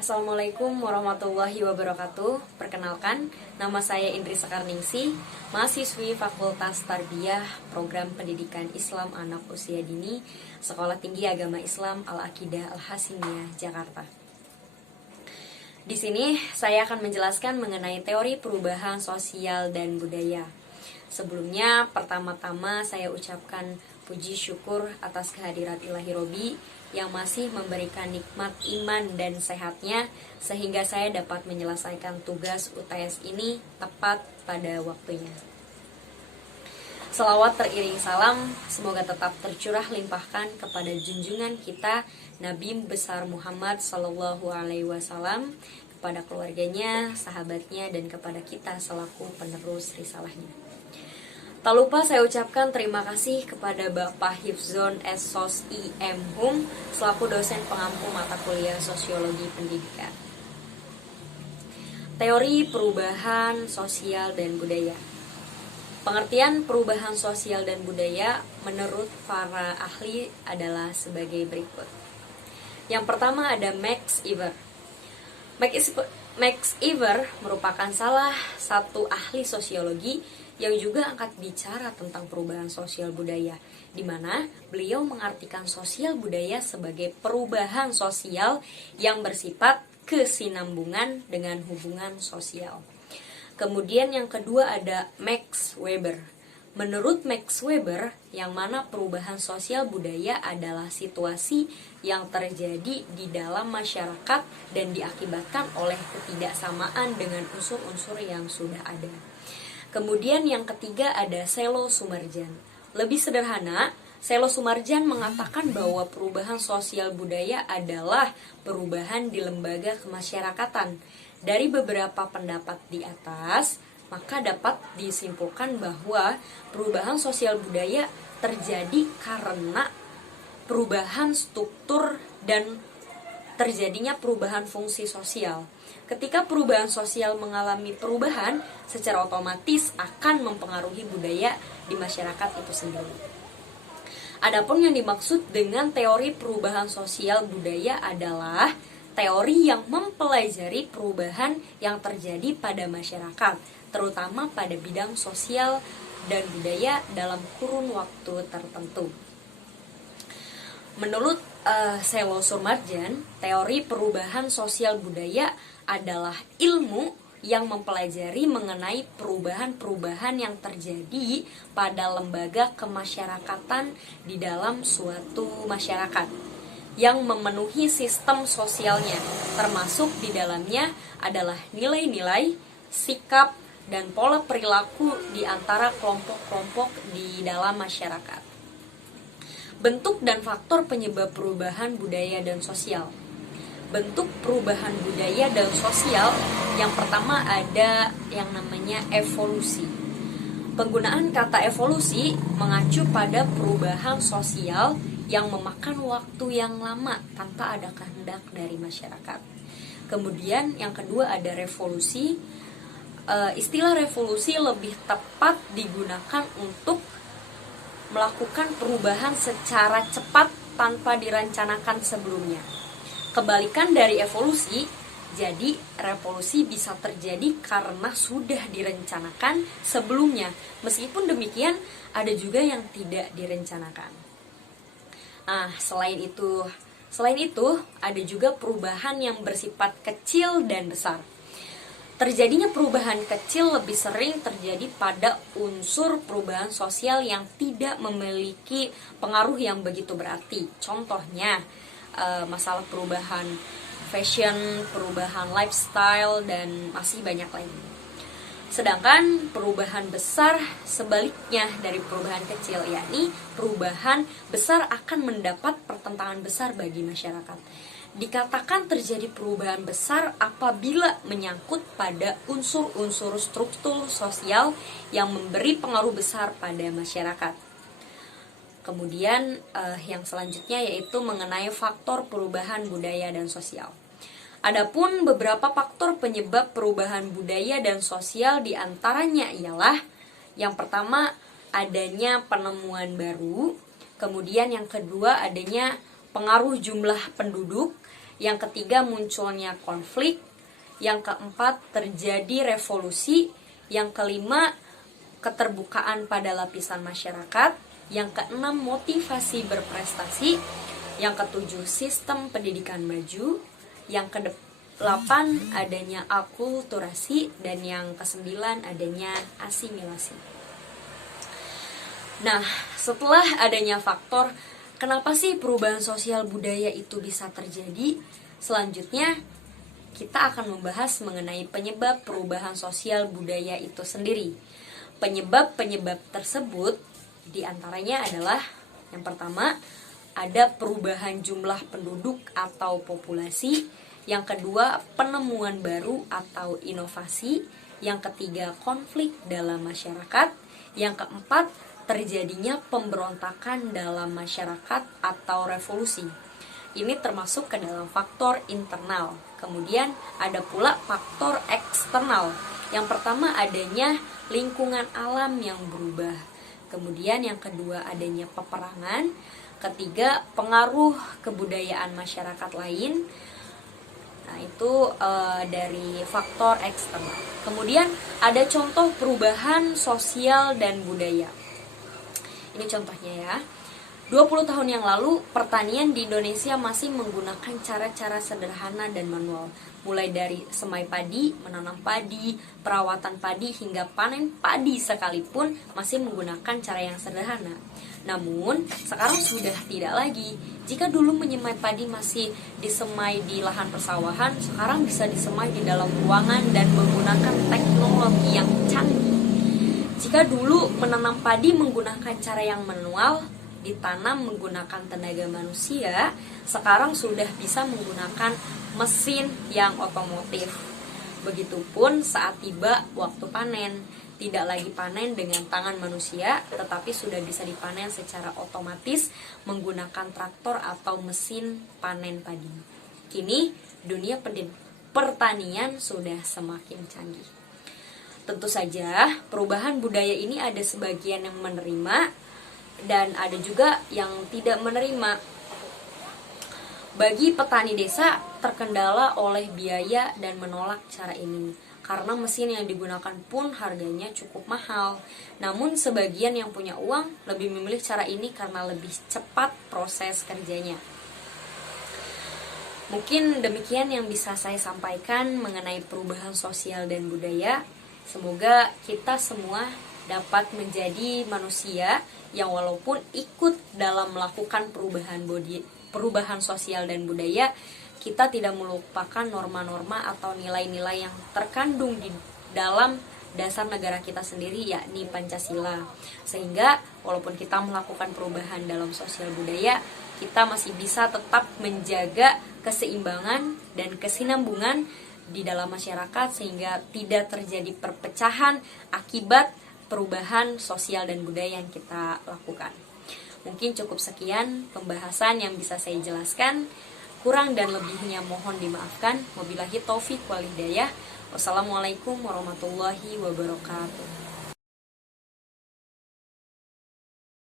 Assalamualaikum warahmatullahi wabarakatuh. Perkenalkan, nama saya Indri Sekarningsih, mahasiswi Fakultas Tarbiyah Program Pendidikan Islam Anak Usia Dini, Sekolah Tinggi Agama Islam Al-Aqidah Al-Hasimiyah, Jakarta. Di sini saya akan menjelaskan mengenai teori perubahan sosial dan budaya. Sebelumnya, pertama-tama saya ucapkan puji syukur atas kehadirat Ilahi Robi yang masih memberikan nikmat iman dan sehatnya sehingga saya dapat menyelesaikan tugas UTS ini tepat pada waktunya. Selawat teriring salam semoga tetap tercurah limpahkan kepada junjungan kita Nabi besar Muhammad Sallallahu Alaihi Wasallam, kepada keluarganya, sahabatnya, dan kepada kita selaku penerus risalahnya. Tak lupa saya ucapkan terima kasih kepada Bapak Hifzon Sos IM Hum selaku dosen pengampu mata kuliah Sosiologi Pendidikan. Teori perubahan sosial dan budaya. Pengertian perubahan sosial dan budaya menurut para ahli adalah sebagai berikut. Yang pertama ada Max Weber. Max Weber merupakan salah satu ahli sosiologi yang juga angkat bicara tentang perubahan sosial budaya, di mana beliau mengartikan sosial budaya sebagai perubahan sosial yang bersifat kesinambungan dengan hubungan sosial. Kemudian yang kedua ada Max Weber. Menurut Max Weber, yang mana perubahan sosial budaya adalah situasi yang terjadi di dalam masyarakat dan diakibatkan oleh ketidaksamaan dengan unsur-unsur yang sudah ada. Kemudian yang ketiga ada Selo Sumarjan. Lebih sederhana, Selo Sumarjan mengatakan bahwa perubahan sosial budaya adalah perubahan di lembaga kemasyarakatan. Dari beberapa pendapat di atas, maka dapat disimpulkan bahwa perubahan sosial budaya terjadi karena perubahan struktur dan terjadinya perubahan fungsi sosial. Ketika perubahan sosial mengalami perubahan, secara otomatis akan mempengaruhi budaya di masyarakat itu sendiri. Adapun yang dimaksud dengan teori perubahan sosial budaya adalah teori yang mempelajari perubahan yang terjadi pada masyarakat, terutama pada bidang sosial dan budaya dalam kurun waktu tertentu. Menurut Selo Sumarjan, teori perubahan sosial budaya adalah ilmu yang mempelajari mengenai perubahan-perubahan yang terjadi pada lembaga kemasyarakatan di dalam suatu masyarakat yang memenuhi sistem sosialnya, termasuk di dalamnya adalah nilai-nilai, sikap, dan pola perilaku di antara kelompok-kelompok di dalam masyarakat. Bentuk dan faktor penyebab perubahan budaya dan sosial. Bentuk perubahan budaya dan sosial, yang pertama ada yang namanya evolusi. Penggunaan kata evolusi mengacu pada perubahan sosial yang memakan waktu yang lama tanpa ada kehendak dari masyarakat. Kemudian yang kedua ada revolusi. Istilah revolusi lebih tepat digunakan untuk melakukan perubahan secara cepat tanpa direncanakan sebelumnya. Kebalikan dari evolusi, jadi revolusi bisa terjadi karena sudah direncanakan sebelumnya. Meskipun demikian, ada juga yang tidak direncanakan. Nah, selain itu ada juga perubahan yang bersifat kecil dan besar. Terjadinya perubahan kecil lebih sering terjadi pada unsur perubahan sosial yang tidak memiliki pengaruh yang begitu berarti. Contohnya, masalah perubahan fashion, perubahan lifestyle, dan masih banyak lagi. Sedangkan perubahan besar sebaliknya dari perubahan kecil, yakni perubahan besar akan mendapat pertentangan besar bagi masyarakat. Dikatakan terjadi perubahan besar apabila menyangkut pada unsur-unsur struktur sosial yang memberi pengaruh besar pada masyarakat. Kemudian yang selanjutnya yaitu mengenai faktor perubahan budaya dan sosial. Adapun beberapa faktor penyebab perubahan budaya dan sosial diantaranya ialah yang pertama adanya penemuan baru, kemudian yang kedua adanya pengaruh jumlah penduduk, Yang ketiga, munculnya konflik. Yang keempat, terjadi revolusi. Yang kelima, keterbukaan pada lapisan masyarakat. Yang keenam, motivasi berprestasi. Yang ketujuh, sistem pendidikan maju. Yang kedelapan, adanya akulturasi. Dan yang kesembilan, adanya asimilasi. Nah, setelah adanya faktor kenapa sih perubahan sosial budaya itu bisa terjadi, selanjutnya kita akan membahas mengenai penyebab perubahan sosial budaya itu sendiri. Penyebab-penyebab tersebut diantaranya adalah yang pertama, ada perubahan jumlah penduduk atau populasi. Yang kedua, penemuan baru atau inovasi. Yang ketiga, konflik dalam masyarakat. Yang keempat, terjadinya pemberontakan dalam masyarakat atau revolusi. Ini termasuk ke dalam faktor internal. Kemudian ada pula faktor eksternal. Yang pertama, adanya lingkungan alam yang berubah. Kemudian yang kedua, adanya peperangan. Ketiga, pengaruh kebudayaan masyarakat lain. Nah, itu dari faktor eksternal. Kemudian ada contoh perubahan sosial dan budaya. Ini contohnya ya. 20 tahun yang lalu, pertanian di Indonesia masih menggunakan cara-cara sederhana dan manual. Mulai dari semai padi, menanam padi, perawatan padi, hingga panen padi sekalipun masih menggunakan cara yang sederhana. Namun, sekarang sudah tidak lagi. Jika dulu menyemai padi masih disemai di lahan persawahan, sekarang bisa disemai di dalam ruangan dan menggunakan teknologi yang canggih. Jika dulu menanam padi menggunakan cara yang manual, ditanam menggunakan tenaga manusia, sekarang sudah bisa menggunakan mesin yang otomotif. Begitupun saat tiba waktu panen, tidak lagi panen dengan tangan manusia, tetapi sudah bisa dipanen secara otomatis menggunakan traktor atau mesin panen padi. Kini dunia pertanian sudah semakin canggih. Tentu saja perubahan budaya ini ada sebagian yang menerima dan ada juga yang tidak menerima. Bagi petani desa terkendala oleh biaya dan menolak cara ini karena mesin yang digunakan pun harganya cukup mahal. Namun sebagian yang punya uang lebih memilih cara ini karena lebih cepat proses kerjanya. Mungkin demikian yang bisa saya sampaikan mengenai perubahan sosial dan budaya. Semoga kita semua dapat menjadi manusia yang walaupun ikut dalam melakukan perubahan sosial dan budaya, kita tidak melupakan norma-norma atau nilai-nilai yang terkandung di dalam dasar negara kita sendiri, yakni Pancasila. Sehingga walaupun kita melakukan perubahan dalam sosial budaya, kita masih bisa tetap menjaga keseimbangan dan kesinambungan di dalam masyarakat sehingga tidak terjadi perpecahan akibat perubahan sosial dan budaya yang kita lakukan. Mungkin cukup sekian pembahasan yang bisa saya jelaskan. Kurang dan lebihnya mohon dimaafkan. Wabillahi taufik wal hidayah. Wassalamualaikum warahmatullahi wabarakatuh.